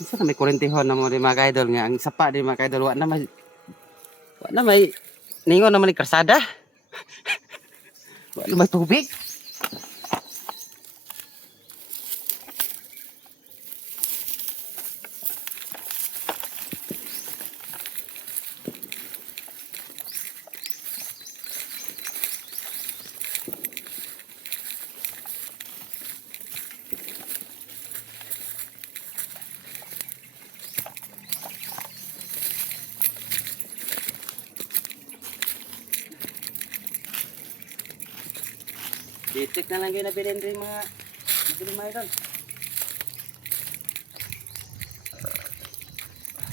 Isa na may kurentihon na mo rin mga kaidol nga. Ang sapa din mga kaidol. Wa na may ningon naman ni karsada. Wa na may tubig. Ditik na lang yun na bilhin rin mga idol.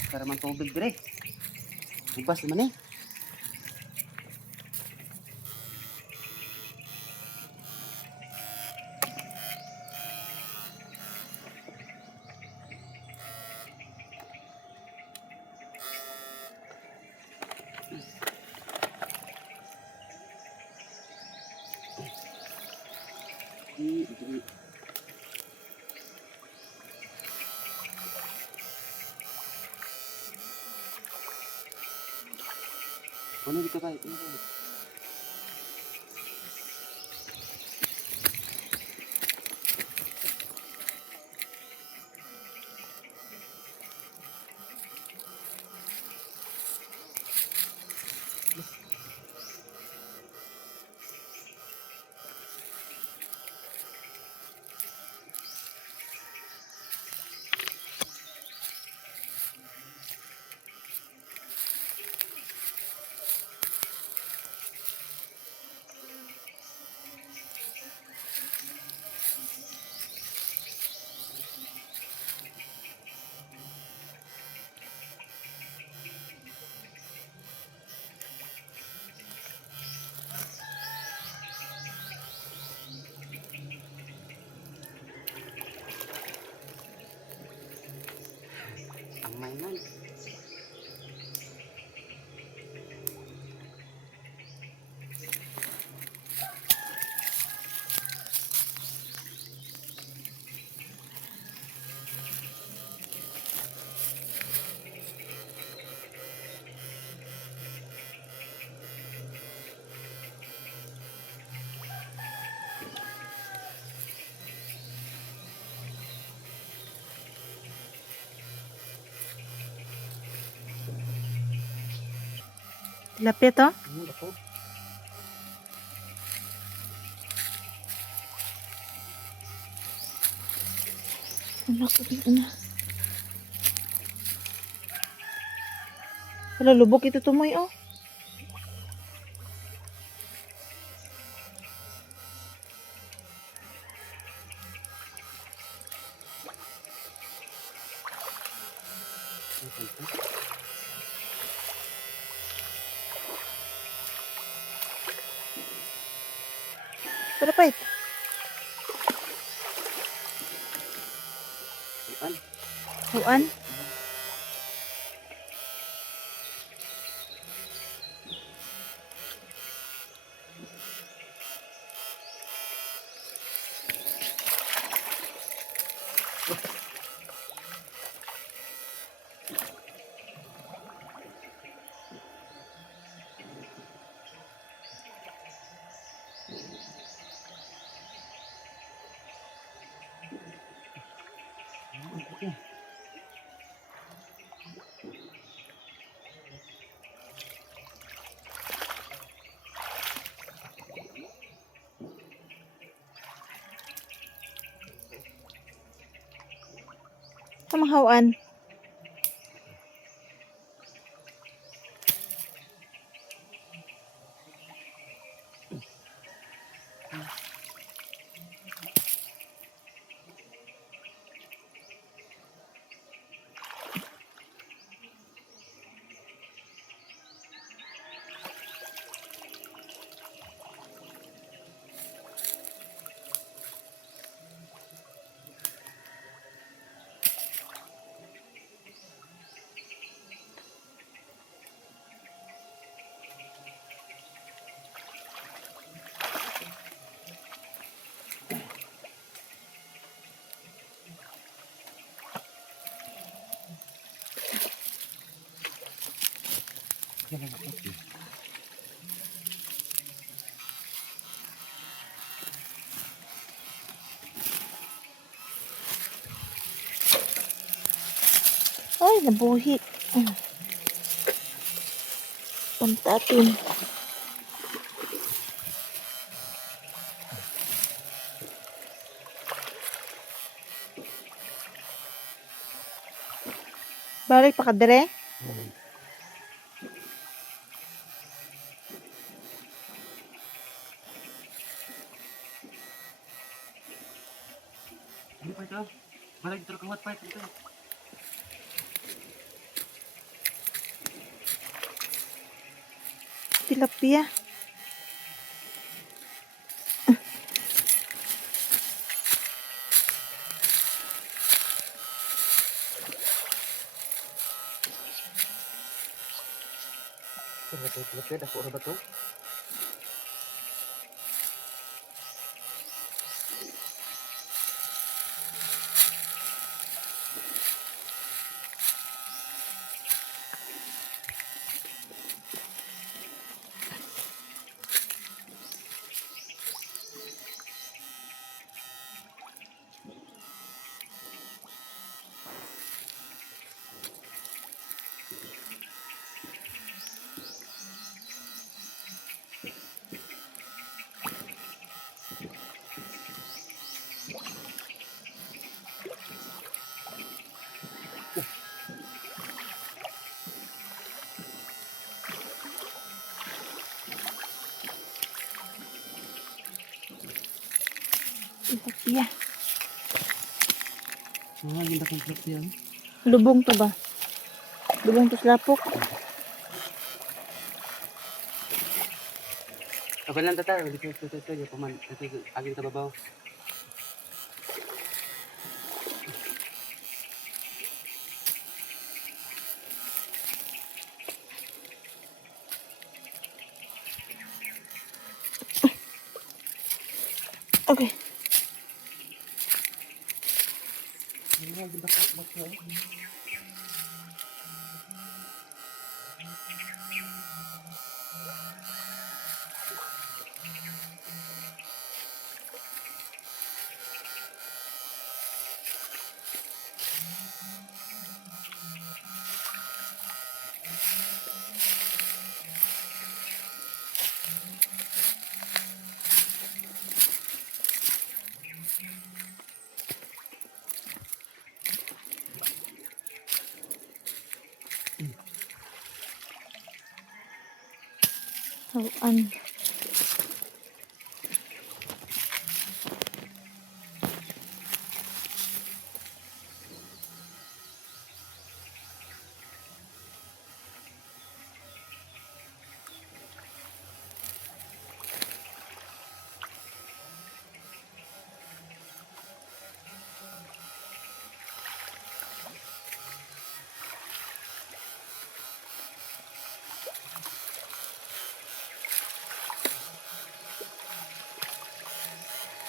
Para man tubig dire. Ubas naman eh. Ano dito tayo? Ang mainan. Lapit oh. Ano ba po? Anak ko dito na. Wala lubok ito tumoy oh. Pero pa ito. An? Huan. Sa mahawan. Ay, nabuhi. Pantatin. Balik pa ka dire? Ano pa ito? Balik dito kawat pa ito. Tilapia. Tilapia, dako ra ba to? Tilapia. Ah, ganda kong tilapia. Lubong to ba? Lubong to sa lapok. Okay lang tata, dito yung paman. Ito agin sa babaw. Okay. Ah, ganda kong tilapia. Hawan.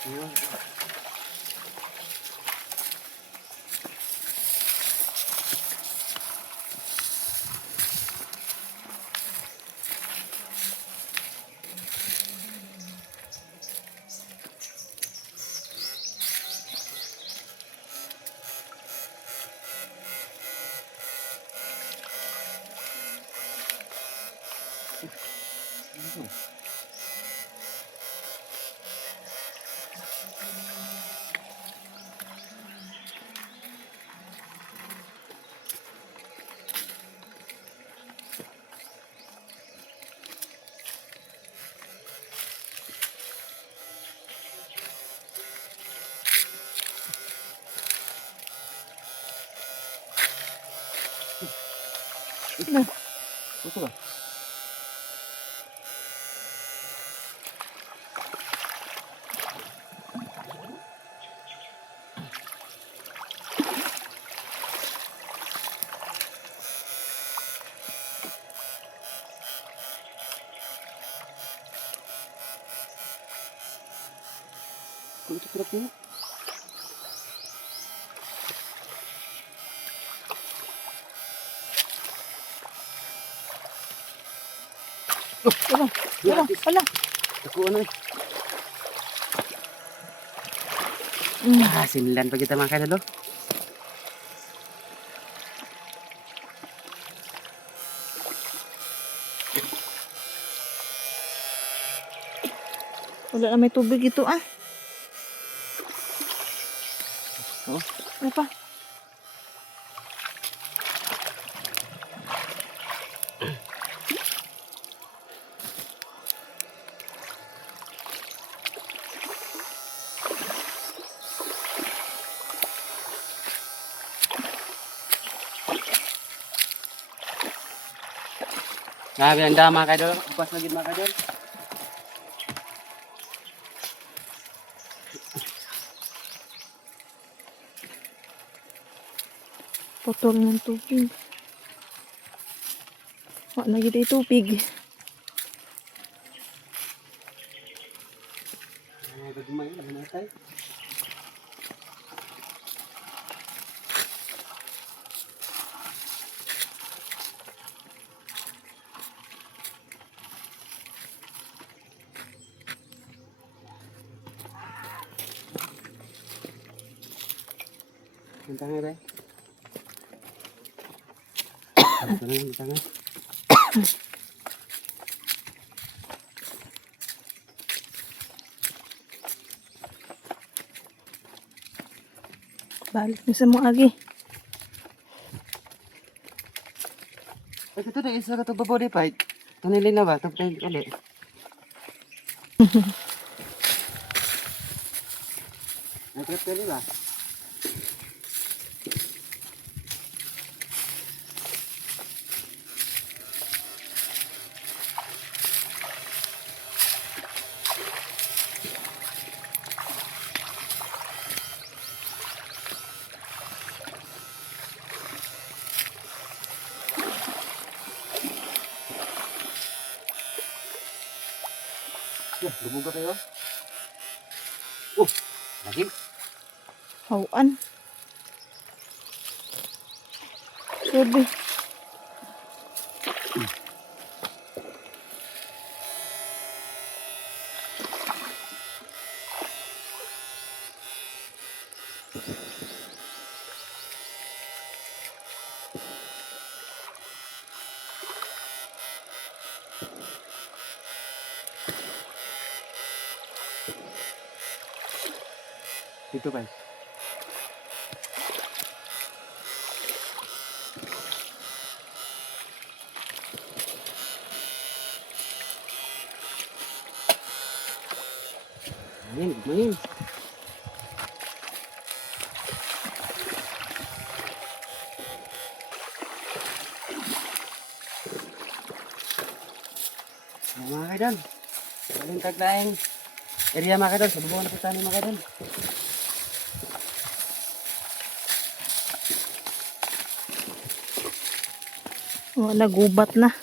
Yun. Na. Ito ba? Kung ito tilapia. Wala. Wala. Wala. Ako ano eh. Mm. Sinlan pa kita mga kaidol. Wala na may tubig ito ah. Oh. Ano pa? Grabe ang dama mga kaidol. Bukas lagi mga kaidol. Putol ng tubig. Wala na gito tubig. Gagumay, namatay. Tangan deh. Tangan. Balik na sa mga agi. Ay, ito na isa ka ito body fight. Kanilin na ba? Ito tayo ulit. Natrap ka nila. Ya, lubog ka kayo. Lagi. Hawan. Sabi. Dito guys. Main. Mga kaidol. Balintag na yung area mga kaidol. Sa bubuan na po tayo mga kaidol. Wala gubat na.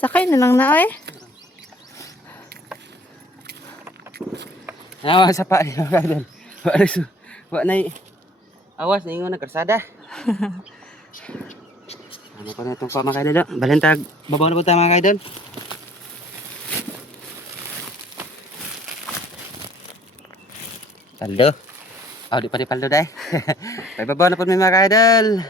Sakay na lang na eh. Nawa sa pa ni mga kaidol. Wa na awas na ingon na karsada. Ano ko na itong pa mga kaidol. Balintag. Babaw na po tayo mga kaidol. Paldo. Oh, di pa ni paldo dahil. Babaw na po mga kaidol.